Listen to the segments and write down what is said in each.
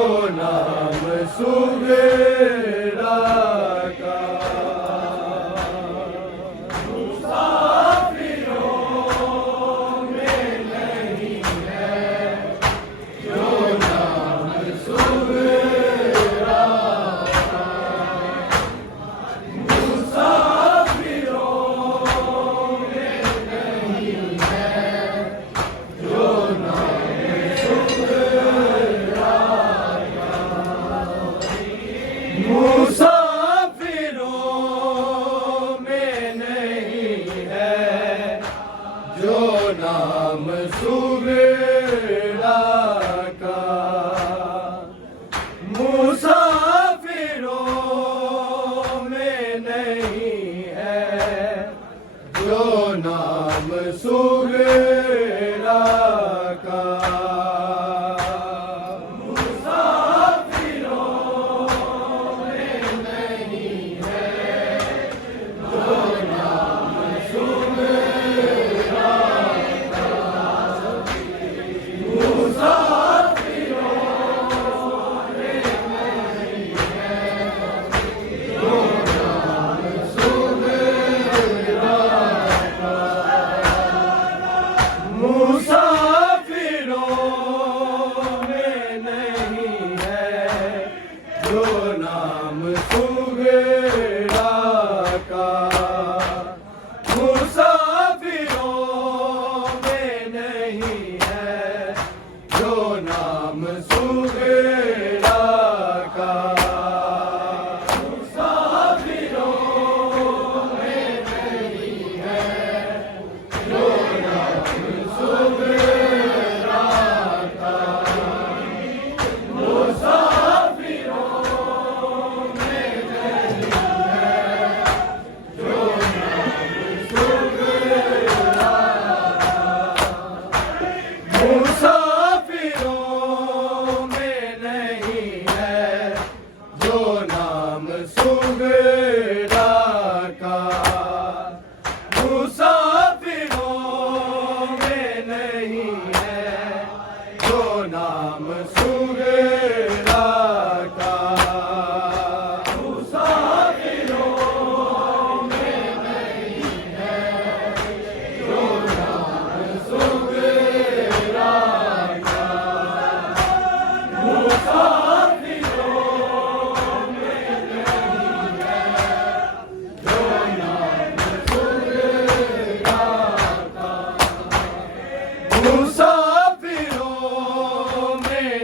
नाम सुगेरा का। मुसाफिरों में नहीं है जो नाम सुगेरा का। मुसाफिरों में नहीं है जो नाम सुगेरा का। मुसाफिरों में नहीं है जो नाम सुगेरा का। मुसाफिरों में नहीं है जो नाम सुगेरा का। मुसाफिरों में नहीं है जो नाम सुगेरा का। मुसाफिरों में नहीं है जो नाम सुगेरा का। मुसाफिरों में नहीं है जो नाम सुगेरा का। मुसाफिरों में नहीं है जो नाम सुगेरा का। मुसाफिरों में नहीं है जो नाम सुगेरा का। मुसाफिरों में नहीं है जो नाम सुगेरा का। मुसाफिरों में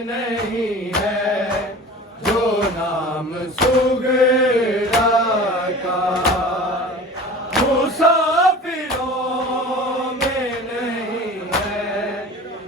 नहीं है जो नाम सुगेरा का। मुसाफिरों में नहीं है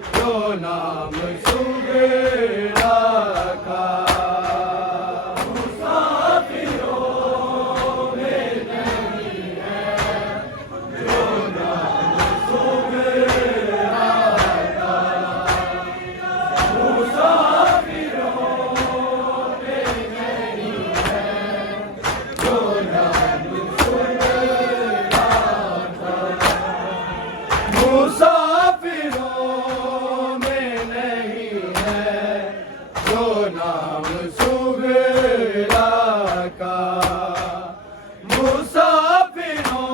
जो नाम सुगेरा का। मुसाफिरों में नहीं है जो नाम सुगेरा का। मुसाफिरों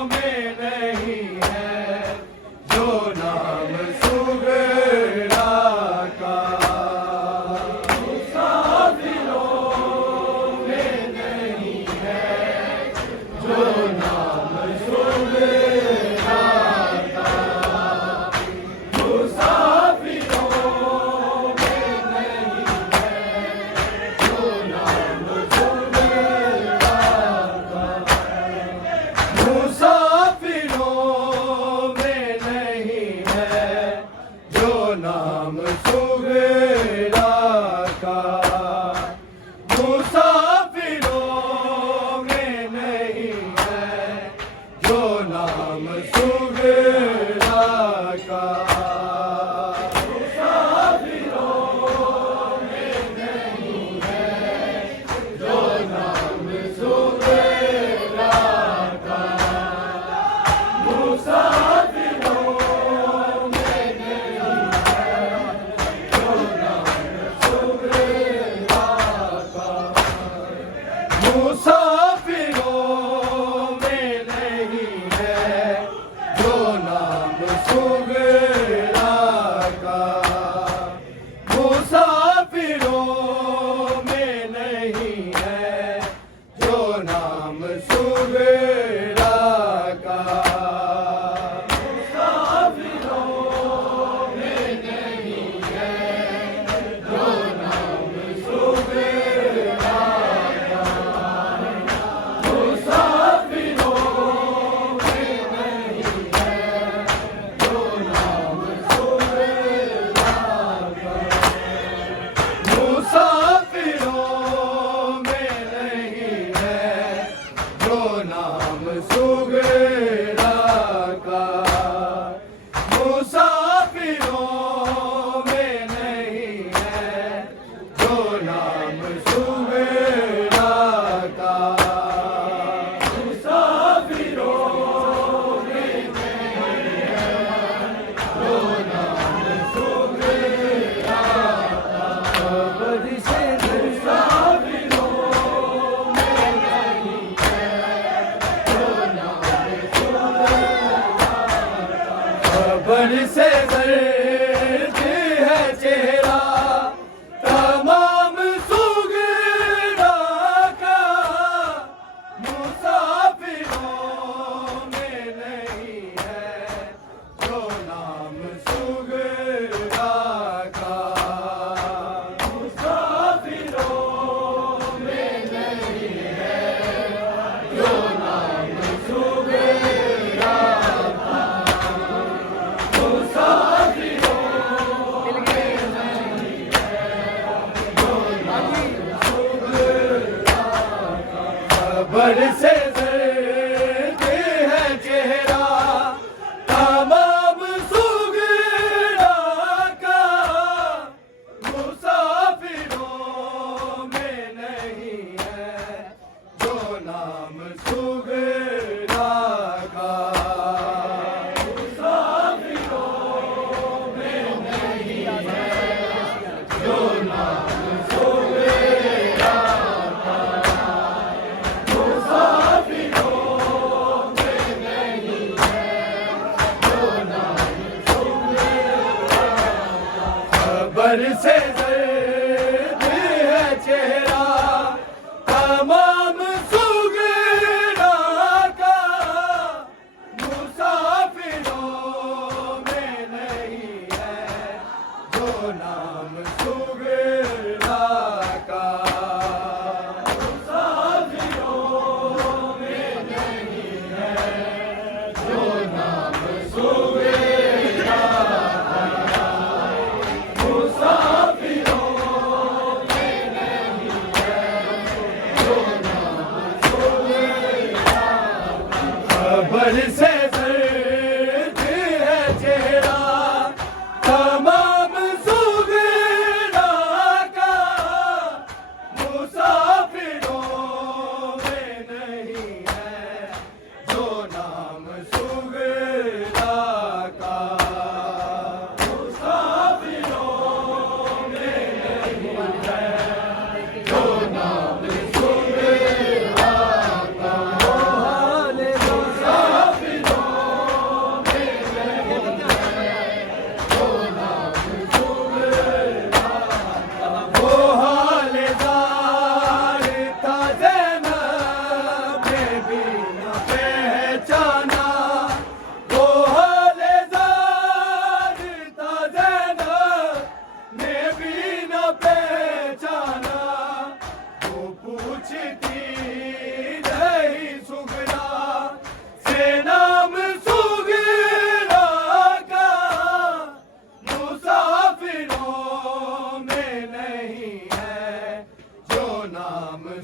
में नहीं है जो नाम सुगेरा का। मुसाफिरों में नहीं है जो नाम सुगेरा का। मुसाफिरों में नहीं है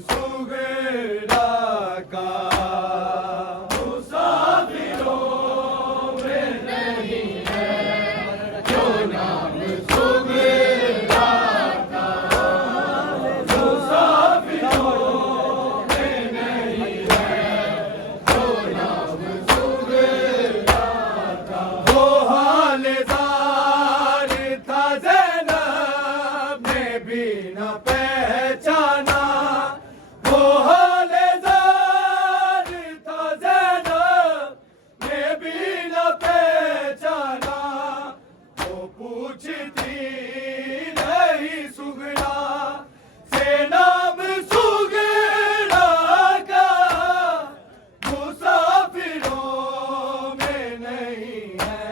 सुगरा का मुसाफिरों में नहीं है जो नाम सुगरा का मुसाफिरों में नहीं है जो नाम सुगरा का वो हाल ज़ार था ज़ैनब ने भी न पहचाना वो हाल ज़ार था ज़ैनब ने भी न पहचाना वो पूछती रही सुगरा से नाम सुगरा का मुसाफिरों में नहीं है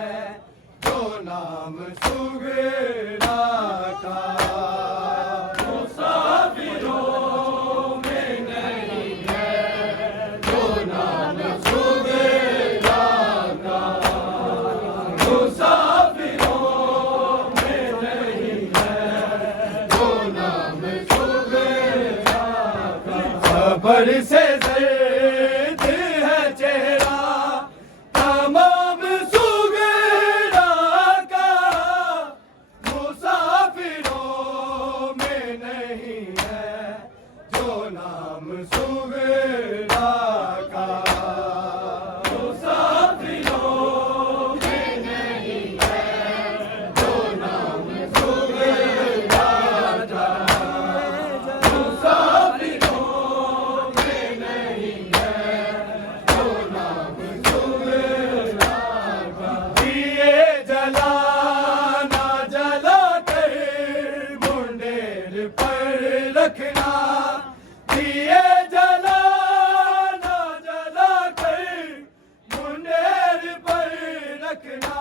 जो नाम सुगरा का मुसाफिरों में नहीं है जो नाम सुगरा का मुसाफिरों में नहीं है जो नाम सुगरा का खबर से दर्द है चेहरा तमाम सुगरा का मुसाफिरों में नहीं है जो नाम सुगरा का मुसाफिरों में नहीं है जो नाम सुगरा का मुसाफिरों में नहीं है जो नाम सुगरा का दिए जलाना जला कर मुंडेर पर रखना दिए जलाना जला कर मुंडेर पर रखना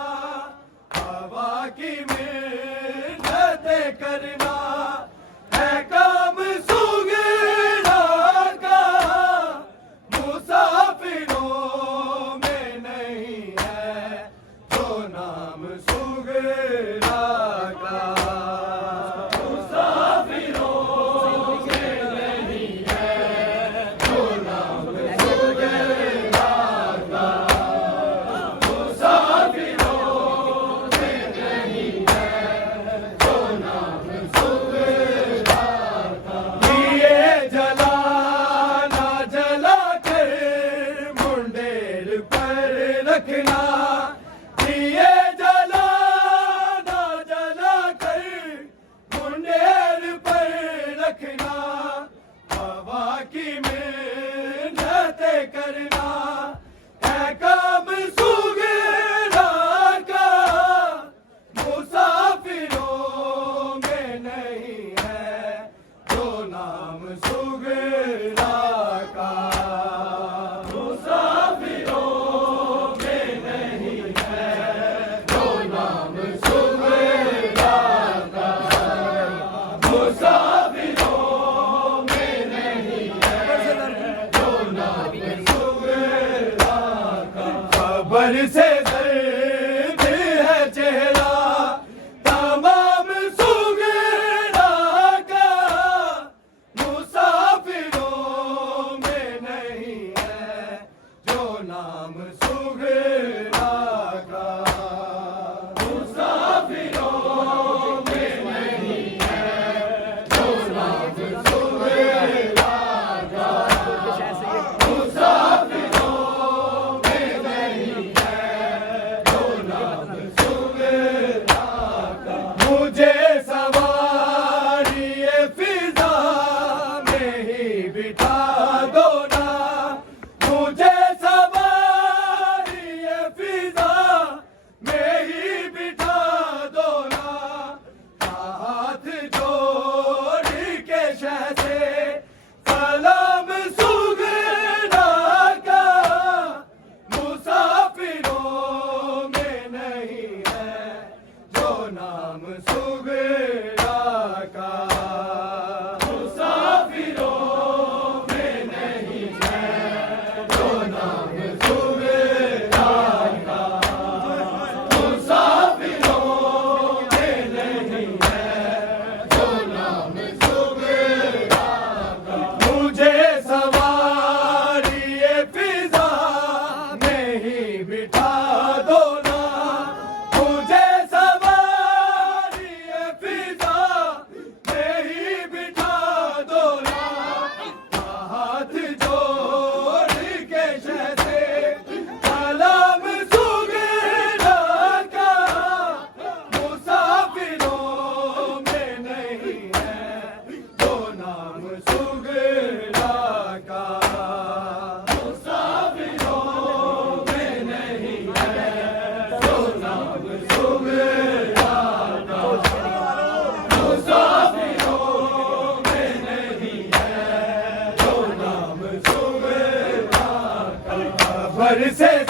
हवा की मेहनत करना है काम सुगरा का मुसाफिरों में नहीं है जो नाम सुगरा का मुसाफिरों में नहीं है जो नाम सुगरा का मुसाफिरों में नहीं है जो नाम सुगरा का दिए जलाना जला कर मुंडेर पर रखना दिए जलाना जला कर मुंडेर पर रखना हवा की मेहनत करना है काम सुगरा का मुसाफिरों में नहीं है जो नाम सुगरा का मुसाफिरों में नहीं है जो नाम सुगरा का मुसाफिरों में नहीं है जो नाम सुगरा का खबर से दर्द है चेहरा तमाम सुगरा का मुसाफिरों में नहीं है जो नाम सुगरा का मुसाफिरों में नहीं है जो बरसे